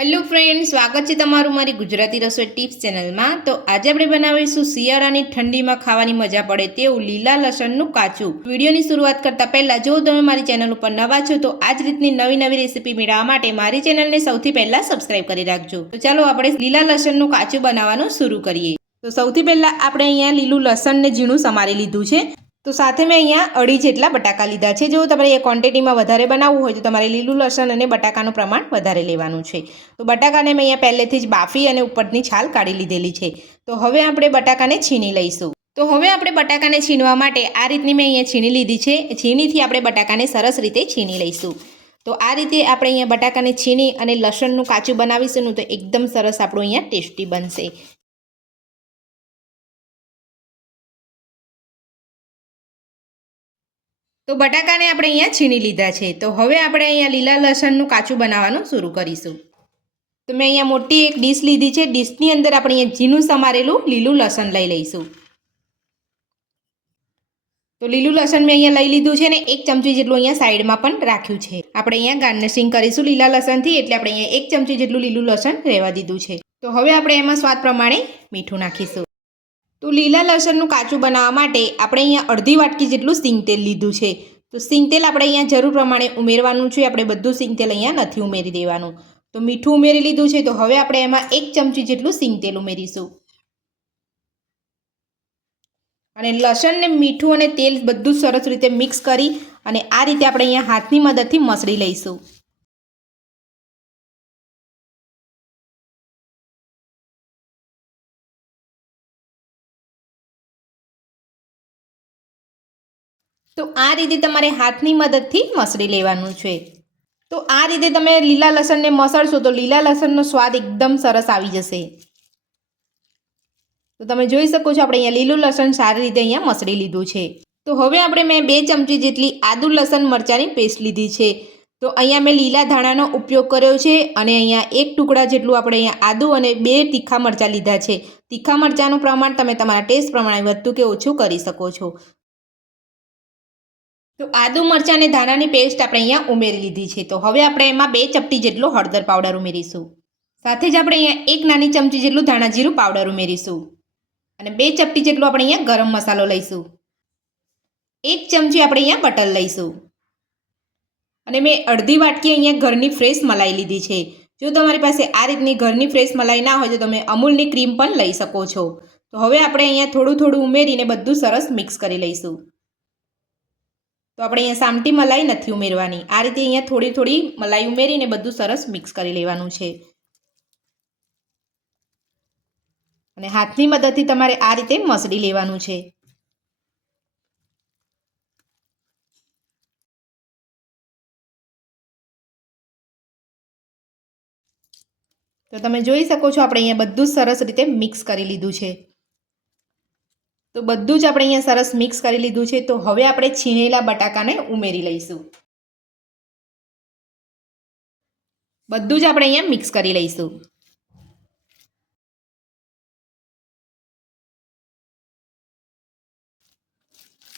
Hello friend, સ્વાગત છે તમારું મારી ગુજરાતી રસોઈ ટિપ્સ ચેનલમાં। તો આજે આપણે બનાવીશું શિયાળાની ઠંડીમાં ખાવાની મજા પડે તેવું લીલા લસણનું કાચું। વિડીયોની શરૂઆત કરતાં પહેલાં જો તમે મારી ચેનલ ઉપર નવા છો તો આ જ રીતની નવી રેસીપી મેળવવા માટે મારી ચેનલને સૌથી પહેલાં સબસ્ક્રાઇબ કરી રાખજો। તો ચાલો આપણે લીલા લસણનું કાચું બનાવવાનું શરૂ કરીએ। તો સૌથી પહેલાં આપણે અહીંયા લીલું લસણને ઝીણું સમારી લીધું છે। તો સાથે મેં અહીંયા 2.5 જેટલા બટાકા લીધા છે। જો તમારે એ ક્વોન્ટિટીમાં વધારે બનાવવું હોય તો તમારે લીલું લસણ અને બટાકાનું પ્રમાણ વધારે લેવાનું છે। તો બટાકાને મેં અહીંયા પહેલેથી જ બાફી અને ઉપરની છાલ કાઢી લીધેલી છે। તો હવે આપણે બટાકાને છીણી લઈશું। તો હવે આપણે બટાકાને છીણવા માટે આ રીતની મેં અહીંયા છીણી લીધી છે। છીણીથી આપણે બટાકાને સરસ રીતે છીણી લઈશું। તો આ રીતે આપણે અહીંયા બટાકાને છીણી અને લસણનું કાચું બનાવીશું તો એકદમ સરસ આપણું અહીંયા ટેસ્ટી બનશે। તો બટાકાને આપણે અહીંયા છીણી લીધા છે। તો હવે આપણે અહીંયા લીલા લસણનું કાચું બનાવવાનું શરૂ કરીશું। તો મેં અહીંયા મોટી એક ડીશ લીધી છે। ડીશની અંદર આપણે અહીંયા ઝીણું સમારેલું લીલું લસણ લઈ લઈશું। તો લીલું લસણ મેં અહીંયા લઈ લીધું છે ને 1 ચમચી જેટલું અહીંયા સાઈડમાં પણ રાખ્યું છે। આપણે અહીંયા ગાર્નિશિંગ કરીશું લીલા લસણથી, એટલે આપણે અહીંયા 1 ચમચી જેટલું લીલું લસણ રહેવા દીધું છે। તો હવે આપણે એમાં સ્વાદ પ્રમાણે મીઠું નાખીશું। તો લીલા લસણનું કાચું બનાવવા માટે આપણે અહીંયા અડધી વાટકી જેટલું સિંગ તેલ લીધું છે। તો સિંગ તેલ આપણે અહીંયા જરૂર પ્રમાણે ઉમેરવાનું છે। આપણે બધું સિંગ તેલ અહીંયા નથી ઉમેરી દેવાનું। તો મીઠું ઉમેરી લીધું છે। તો હવે આપણે એમાં 1 ચમચી જેટલું સિંગ તેલ ઉમેરીશું અને લસણ ને મીઠું અને તેલ બધું સરસ રીતે મિક્સ કરી અને આ રીતે આપણે અહીંયા હાથની મદદથી મસળી લઈશું। તો આ રીતે તમારે હાથની મદદથી મસળી લેવાનું છે। તો આ રીતે તમે લીલા લસણને મસળશો તો લીલા લસણનો સ્વાદ એકદમ સરસ આવી જશે। તો તમે જોઈ શકો છો આપણે અહીંયા લીલું લસણ સારી રીતે અહીંયા મસળી લીધું છે। તો હવે આપણે મેં 2 ચમચી જેટલી આદુ લસણ મરચાંની પેસ્ટ લીધી છે। તો અહીંયા મેં લીલા ધાણાનો ઉપયોગ કર્યો છે અને અહીંયા 1 ટુકડા જેટલું આપણે અહીંયા આદુ અને 2 તીખા મરચાં લીધા છે। તીખા મરચાંનું પ્રમાણ તમે તમારા ટેસ્ટ પ્રમાણે વધતું કે ઓછું કરી શકો છો। તો આદુ મરચાં અને ધાણાની પેસ્ટ આપણે અહીંયા ઉમેરી લીધી છે। તો હવે આપણે એમાં 2 ચપટી જેટલો હળદર પાવડર ઉમેરીશું। સાથે જ આપણે અહીંયા 1 નાની ચમચી જેટલું ધાણા જીરું પાવડર ઉમેરીશું અને 2 ચપટી જેટલો આપણે અહીંયા ગરમ મસાલો લઈશું। 1 ચમચી આપણે અહીંયા બટર લઈશું અને મેં અડધી વાટકી અહીંયા ઘરની ફ્રેશ મલાઈ લીધી છે। જો તમારી પાસે આ રીતની ઘરની ફ્રેશ મલાઈ ના હોય તો તમે અમૂલની ક્રીમ પણ લઈ શકો છો। તો હવે આપણે અહીંયા થોડું ઉમેરીને બધું સરસ મિક્સ કરી લઈશું। તો આપણે અહીંયા સામટી મલાઈ નથી ઉમેરવાની, આ રીતે અહીંયા થોડી મલાઈ ઉમેરીને બધું સરસ મિક્સ કરી લેવાનું છે અને હાથની મદદથી તમારે આ રીતે મસળી લેવાનું છે। તો તમે જોઈ શકો છો આપણે અહીંયા બધું સરસ રીતે મિક્સ કરી લીધું છે। તો બધું જ આપણે અહીંયા સરસ મિક્સ કરી લીધું છે। તો હવે આપણે છીણેલા બટાકાને ઉમેરી લઈશું। બધું જ આપણે અહીંયા મિક્સ કરી લઈશું।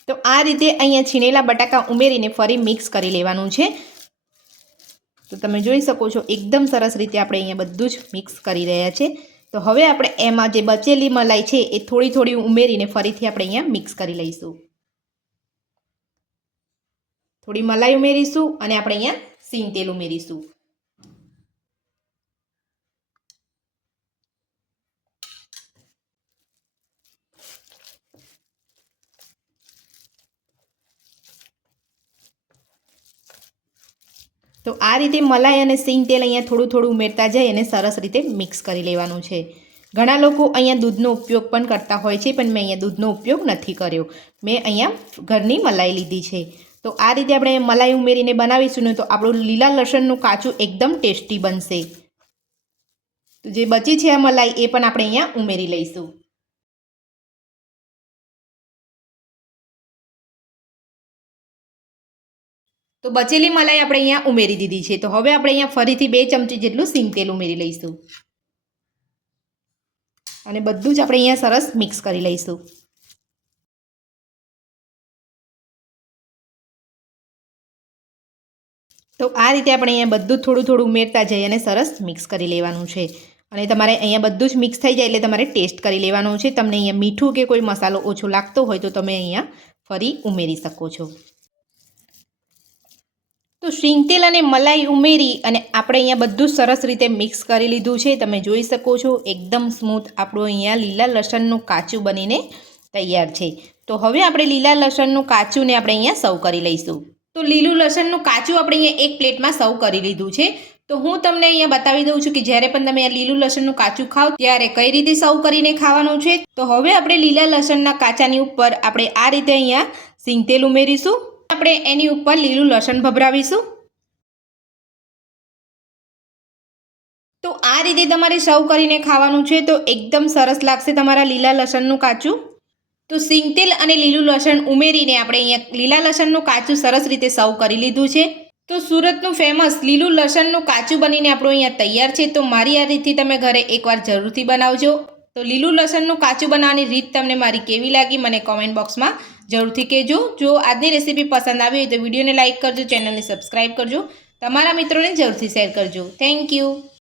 તો આ રીતે અહીંયા છીણેલા બટાકા ઉમેરીને ફરી મિક્સ કરી લેવાનું છે। તો તમે જોઈ શકો છો એકદમ સરસ રીતે આપણે અહીંયા બધું જ મિક્સ કરી રહ્યા છે। તો હવે આપણે એમાં જે બચેલી મલાઈ છે એ થોડી ઉમેરીને ફરીથી આપણે અહીંયા મિક્સ કરી લઈશું। થોડી મલાઈ ઉમેરીશું અને આપણે અહીંયા સિંગ તેલ ઉમેરીશું। તો આ રીતે મલાઈ અને સિંગ તેલ અહીંયા થોડું ઉમેરતા જઈ અને સરસ રીતે મિક્સ કરી લેવાનું છે। ઘણા લોકો અહીંયા દૂધનો ઉપયોગ પણ કરતા હોય છે, પણ મેં અહીંયા દૂધનો ઉપયોગ નથી કર્યો, મેં અહીંયા ઘરની મલાઈ લીધી છે। તો આ રીતે આપણે મલાઈ ઉમેરીને બનાવીશું ને તો આપણું લીલા લસણનું કાચું એકદમ ટેસ્ટી બનશે। તો જે બચી છે આ મલાઈ એ પણ આપણે અહીંયા ઉમેરી લઈશું। તો બચેલી મલાઈ આપણે અહીંયા ઉમેરી દીધી છે। તો હવે આપણે અહીંયા ફરીથી 2 ચમચી જેટલું સિંગ તેલ ઉમેરી લઈશું અને બધું જ આપણે અહીંયા સરસ મિક્સ કરી લઈશું। તો આ રીતે આપણે અહીંયા બધું થોડું થોડું ઉમેરતા જઈએ અને સરસ મિક્સ કરી લેવાનું છે. અને તમારે અહીંયા બધું જ મિક્સ થઈ જાય એટલે તમારે ટેસ્ટ કરી લેવાનું છે. તમને અહીંયા મીઠું કે કોઈ મસાલો ઓછો લાગતો હોય તો તમે અહીંયા ફરી ઉમેરી શકો છો. તો શીંગતેલ અને મલાઈ ઉમેરી અને આપણે અહીંયા બધું સરસ રીતે મિક્સ કરી લીધું છે. તમે જોઈ શકો છો એકદમ સ્મૂથ આપણું અહીંયા લીલા લસણનું કાચું બનીને તૈયાર છે. તો હવે આપણે લીલા લસણનું કાચુંને આપણે અહીંયા સર્વ કરી લઈશું. તો લીલું લસણનું કાચું આપણે અહીંયા એક પ્લેટમાં સર્વ કરી લીધું છે. તો હું તમને અહીંયા બતાવી દઉં છું કે જ્યારે પણ તમે આ લીલું લસણનું કાચું ખાઓ ત્યારે કઈ રીતે સર્વ કરીને ખાવાનું છે. તો હવે આપણે લીલા લસણના કાચાની ઉપર આપણે આ રીતે અહીંયા શીંગતેલ ઉમેરીશું. આપણે એની ઉપર લીલું લસણ ભભરાવીશું. તો આ રીતે તમારે સર્વ કરીને ખાવાનું છે. તો એકદમ સરસ લાગશે તમારા લીલા લસણનું કાચું. તો શીંગતેલ અને લીલું લસણ ઉમેરીને આપણે અહીંયા લીલા લસણનું કાચું સરસ રીતે સર્વ કરી લીધું છે. તો સુરતનું ફેમસ લીલું લસણનું કાચું બનીને આપણું અહીંયા તૈયાર છે. તો મારી આ રીતથી તમે ઘરે એકવાર જરૂરથી બનાવજો. તો લીલું લસણનું કાચું બનાવવાની રીત તમને મારી કેવી લાગી મને કોમેન્ટ બોક્સમાં જરૂરથી કહેજો. જો આજની રેસીપી પસંદ આવી હોય તો વિડીયોને લાઇક કરજો, ચેનલને સબસ્ક્રાઈબ કરજો, તમારા મિત્રોને જરૂરથી શેર કરજો. Thank you.